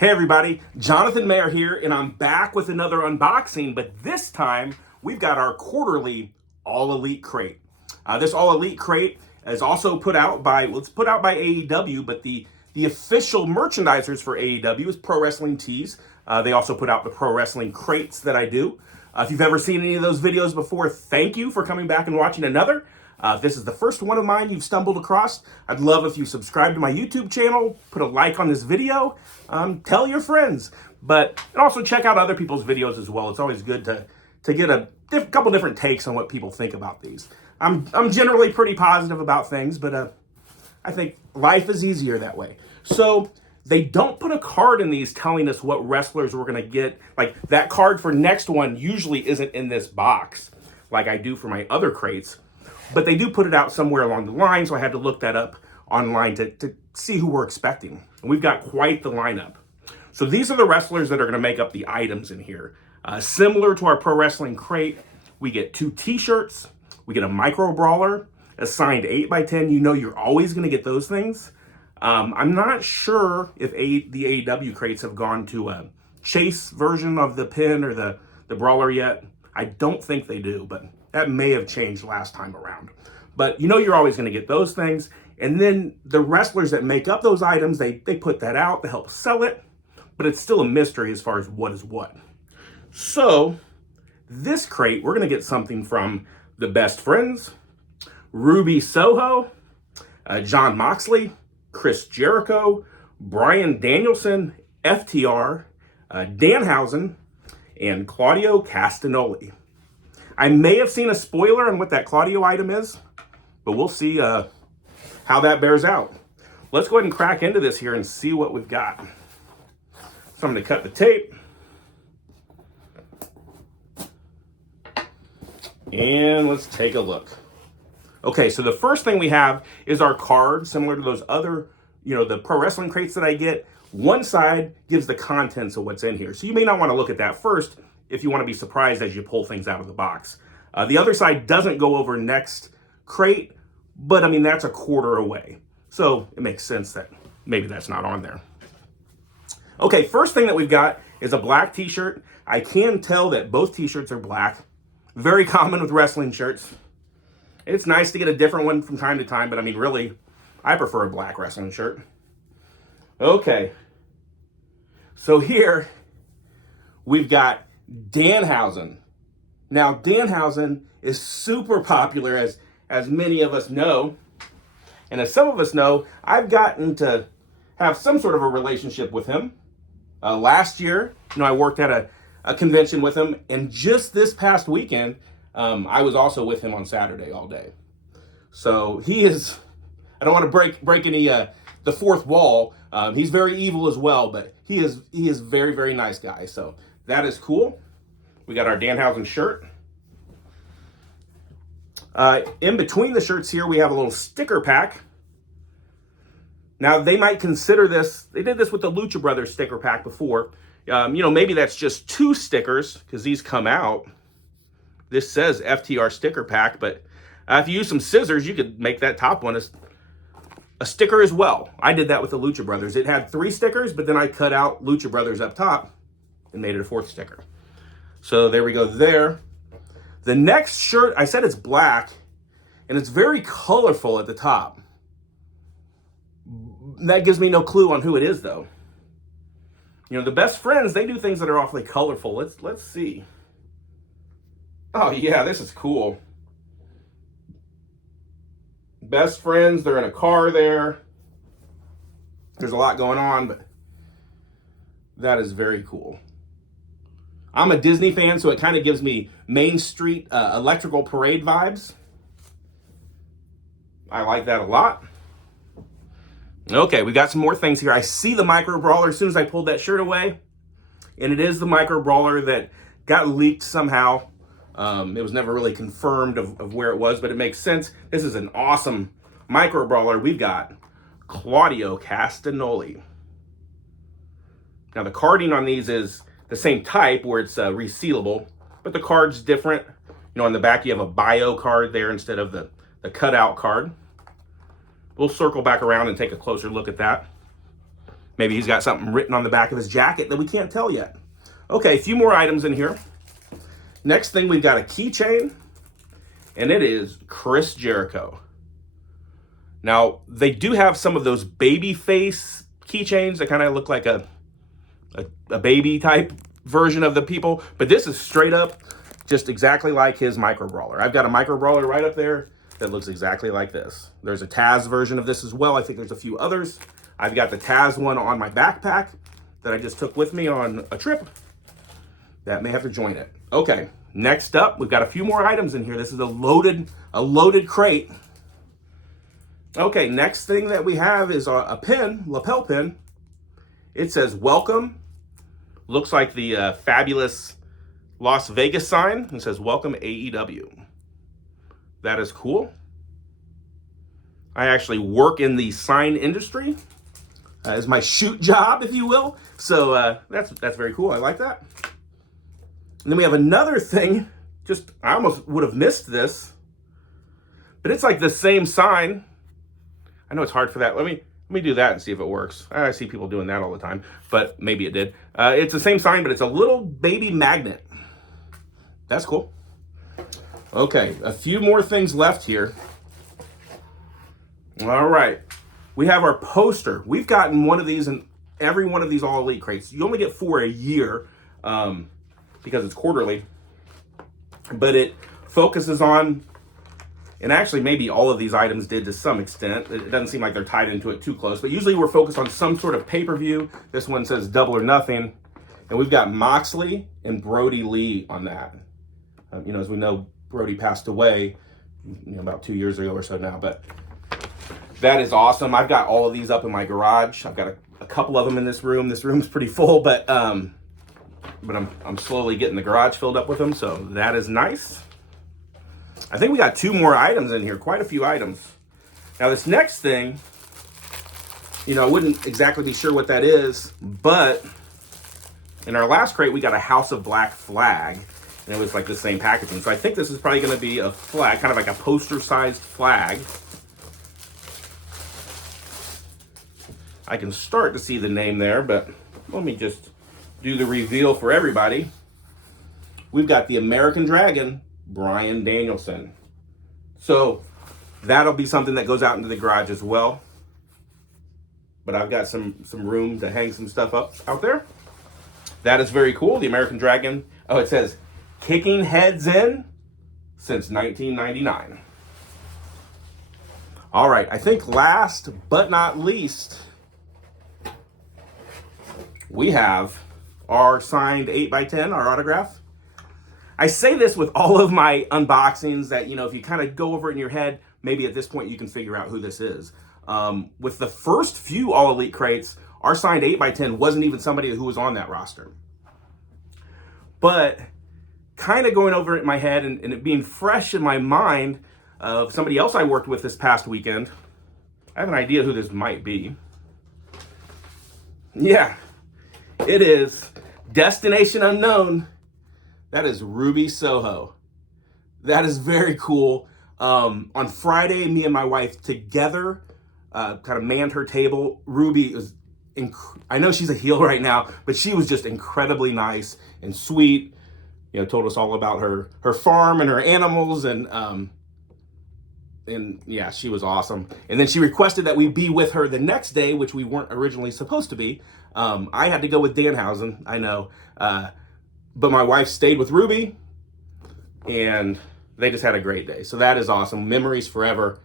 Hey everybody, Jonathan Mayer here, and I'm back with another unboxing, but this time we've got our quarterly All Elite crate. This All Elite crate is also put out by, well, it's put out by AEW, but the official merchandisers for AEW is Pro Wrestling Tees. They also put out the Pro Wrestling crates that I do. If you've ever seen any of those videos before, thank you for coming back and watching another. If this is the first one of mine you've stumbled across, I'd love if you subscribe to my YouTube channel, put a like on this video, tell your friends, and also check out other people's videos as well. It's always good to get a couple different takes on what people think about these. I'm generally pretty positive about things, but I think life is easier that way. So they don't put a card in these telling us what wrestlers we're going to get. Like that card for next one usually isn't in this box like I do for my other crates. But they do put it out somewhere along the line, so I had to look that up online to see who we're expecting. And we've got quite the lineup. So these are the wrestlers that are going to make up the items in here. Similar to our Pro Wrestling crate, we get 2 t-shirts, we get a micro brawler, a signed 8x10. You know you're always going to get those things. I'm not sure if the AEW crates have gone to a chase version of the pin or the brawler yet. I don't think they do, but that may have changed last time around. But you know you're always going to get those things. And then the wrestlers that make up those items, they put that out to help sell it. But it's still a mystery as far as what is what. So this crate, we're going to get something from the Best Friends, Ruby Soho, John Moxley, Chris Jericho, Bryan Danielson, FTR, Danhausen, and Claudio Castagnoli. I may have seen a spoiler on what that Claudio item is, but we'll see how that bears out. Let's go ahead and crack into this here and see what we've got. So I'm going to cut the tape. And let's take a look. Okay, so the first thing we have is our card, similar to those other, the Pro Wrestling crates that I get. One side gives the contents of what's in here. So you may not want to look at that first if you want to be surprised as you pull things out of the box. The other side doesn't go over next crate, but I mean, that's a quarter away. So it makes sense that maybe that's not on there. Okay, first thing that we've got is a black t-shirt. I can tell that both t-shirts are black. Very common with wrestling shirts. It's nice to get a different one from time to time, but I mean, really, I prefer a black wrestling shirt. Okay, so here we've got Danhausen. Now, Danhausen is super popular, as many of us know. And as some of us know, I've gotten to have some sort of a relationship with him. Last year, I worked at a convention with him. And just this past weekend, I was also with him on Saturday all day. So he is, I don't want to break any the fourth wall. He's very evil as well, but he is very, very nice guy. So that is cool. We got our Danhausen shirt. In between the shirts here, we have a little sticker pack. Now, they might consider this, they did this with the Lucha Brothers sticker pack before. Maybe that's just 2 stickers because these come out. This says FTR sticker pack, but if you use some scissors, you could make that top one a sticker as well. I did that with the Lucha Brothers. It had 3 stickers, but then I cut out Lucha Brothers up top and made it a 4th sticker. So there we go there. The next shirt, I said it's black, and it's very colorful at the top. That gives me no clue on who it is, though. The Best Friends, they do things that are awfully colorful. Let's see. Oh, yeah, this is cool. Best Friends, they're in a car there. There's a lot going on, but that is very cool. I'm a Disney fan, so it kind of gives me Main Street Electrical Parade vibes. I like that a lot. Okay, we got some more things here. I see the micro brawler as soon as I pulled that shirt away. And it is the micro brawler that got leaked somehow. It was never really confirmed of where it was, but it makes sense. This is an awesome micro brawler. We've got Claudio Castagnoli. Now the carding on these is the same type where it's resealable, but the card's different. On the back you have a bio card there instead of the cutout card. We'll circle back around and take a closer look at that. Maybe he's got something written on the back of his jacket that we can't tell yet. Okay, a few more items in here. Next thing, we've got a keychain, and it is Chris Jericho. Now, they do have some of those baby face keychains that kind of look like a baby type version of the people, but this is straight up just exactly like his micro brawler. I've got a micro brawler right up there that looks exactly like this. There's a Taz version of this as well. I think there's a few others. I've got the Taz one on my backpack that I just took with me on a trip. That may have to join it. Okay, next up, we've got a few more items in here. This is a loaded crate. Okay, next thing that we have is a pin, lapel pin. It says welcome. Looks like the fabulous Las Vegas sign. It says welcome AEW. That is cool. I actually work in the sign industry. It's my shoot job, if you will. So that's very cool. I like that. And then we have another thing. I almost would have missed this, but it's like the same sign. I know it's hard for that. Let me do that and see if it works. I see people doing that all the time, but maybe it did. It's the same sign, but it's a little baby magnet. That's cool. Okay, a few more things left here. All right, we have our poster. We've gotten one of these in every one of these All Elite crates. You only get 4 a year because it's quarterly, but it focuses on, and actually maybe all of these items did to some extent. It doesn't seem like they're tied into it too close, but usually we're focused on some sort of pay-per-view. This one says Double or Nothing, and we've got Moxley and Brody Lee on that. As we know, Brody passed away about 2 years ago or so now, but that is awesome. I've got all of these up in my garage. I've got a couple of them in this room. This room's pretty full, but I'm slowly getting the garage filled up with them, so that is nice. I think we got 2 more items in here, quite a few items. Now this next thing, I wouldn't exactly be sure what that is, but in our last crate, we got a House of Black flag, and it was like the same packaging. So I think this is probably gonna be a flag, kind of like a poster-sized flag. I can start to see the name there, but let me just do the reveal for everybody. We've got the American Dragon, Bryan Danielson. So that'll be something that goes out into the garage as well. But I've got some room to hang some stuff up out there. That is very cool. The American Dragon. Oh, it says kicking heads in since 1999. All right, I think last but not least, we have our signed 8x10, our autograph. I say this with all of my unboxings that, if you kind of go over it in your head, maybe at this point you can figure out who this is. With the first few All Elite crates, our signed 8x10 wasn't even somebody who was on that roster. But kind of going over it in my head and it being fresh in my mind of somebody else I worked with this past weekend, I have an idea who this might be. Yeah, it is Destination Unknown. That is Ruby Soho. That is very cool. On Friday, me and my wife together kind of manned her table. Ruby was, I know she's a heel right now, but she was just incredibly nice and sweet. Told us all about her farm and her animals, and yeah, she was awesome. And then she requested that we be with her the next day, which we weren't originally supposed to be. I had to go with Danhausen, I know. But my wife stayed with Ruby, and they just had a great day. So that is awesome. Memories forever.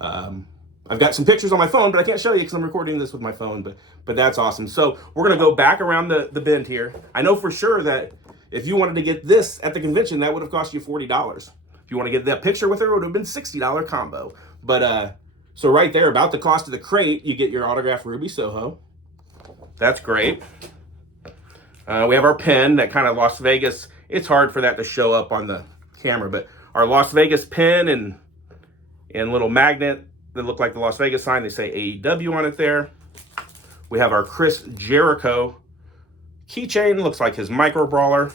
I've got some pictures on my phone, but I can't show you because I'm recording this with my phone, but that's awesome. So we're going to go back around the bend here. I know for sure that if you wanted to get this at the convention, that would have cost you $40. If you want to get that picture with her, it would have been $60 combo. But so right there, about the cost of the crate, you get your autographed Ruby Soho. That's great. We have our pin, that kind of Las Vegas. It's hard for that to show up on the camera, but our Las Vegas pin and little magnet that look like the Las Vegas sign. They say AEW on it there. We have our Chris Jericho keychain. Looks like his micro brawler.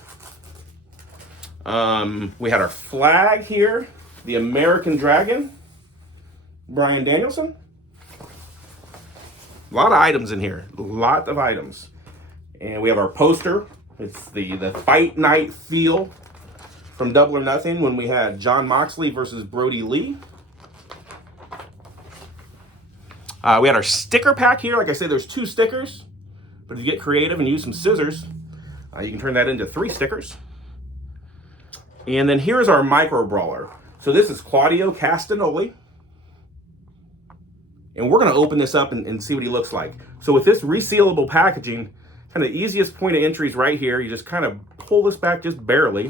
We had our flag here, the American Dragon, Bryan Danielson. A lot of items in here, a lot of items. And we have our poster. It's the Fight Night feel from Double or Nothing when we had Jon Moxley versus Brody Lee. We had our sticker pack here. Like I said, there's 2 stickers. But if you get creative and use some scissors, you can turn that into 3 stickers. And then here's our micro brawler. So this is Claudio Castagnoli. And we're going to open this up and see what he looks like. So with this resealable packaging, kind of the easiest point of entry is right here. You just kind of pull this back just barely.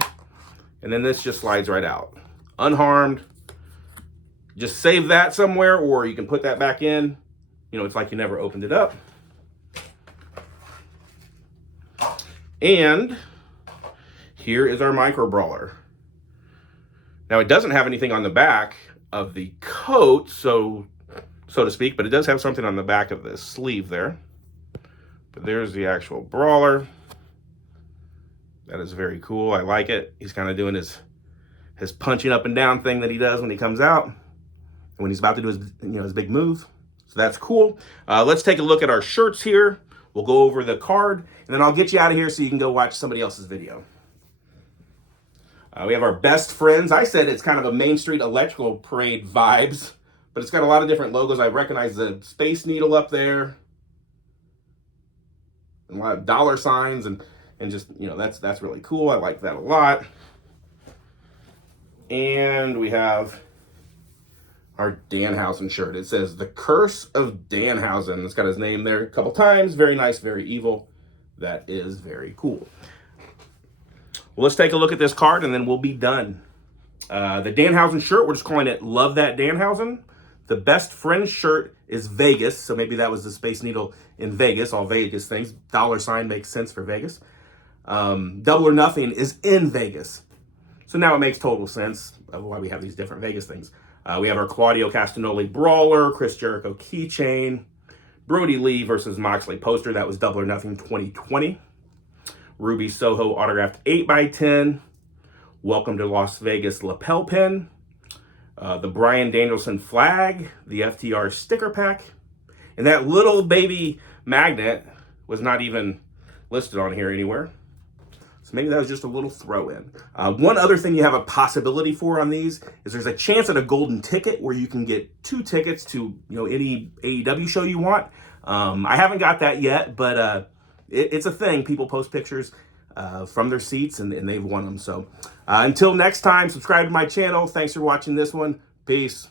And then this just slides right out. Unharmed. Just save that somewhere, or you can put that back in. You know, it's like you never opened it up. And here is our micro brawler. Now it doesn't have anything on the back of the coat, so to speak, but it does have something on the back of this sleeve there. But there's the actual brawler. That is very cool. I like it. He's kind of doing his punching up and down thing that he does when he comes out and when he's about to do his big move. So that's cool. Let's take a look at our shirts here. We'll go over the card, and then I'll get you out of here so you can go watch somebody else's video. We have our best friends. I said it's kind of a Main Street Electrical Parade vibes, but it's got a lot of different logos. I recognize the Space Needle up there, and a lot of dollar signs, and just, you know, that's really cool. I like that a lot. And we have our Danhausen shirt. It says The Curse of Danhausen. It's got his name there a couple times. Very nice, very evil. That is very cool. Well, let's take a look at this card and then we'll be done. The Danhausen shirt, we're just calling it Love That Danhausen. The Best Friends shirt is Vegas, so maybe that was the Space Needle in Vegas, all Vegas things. Dollar sign makes sense for Vegas. Double or Nothing is in Vegas. So now it makes total sense of why we have these different Vegas things. We have our Claudio Castagnoli brawler, Chris Jericho keychain, Brody Lee versus Moxley poster. That was Double or Nothing 2020. Ruby Soho autographed 8x10. Welcome to Las Vegas lapel pin. The Bryan Danielson flag, the FTR sticker pack. And that little baby magnet was not even listed on here anywhere. So maybe that was just a little throw in. One other thing you have a possibility for on these is there's a chance at a golden ticket where you can get 2 tickets to, you know, any AEW show you want. I haven't got that yet, but it's a thing. People post pictures from their seats and they've won them. So until next time, subscribe to my channel. Thanks for watching this one. Peace.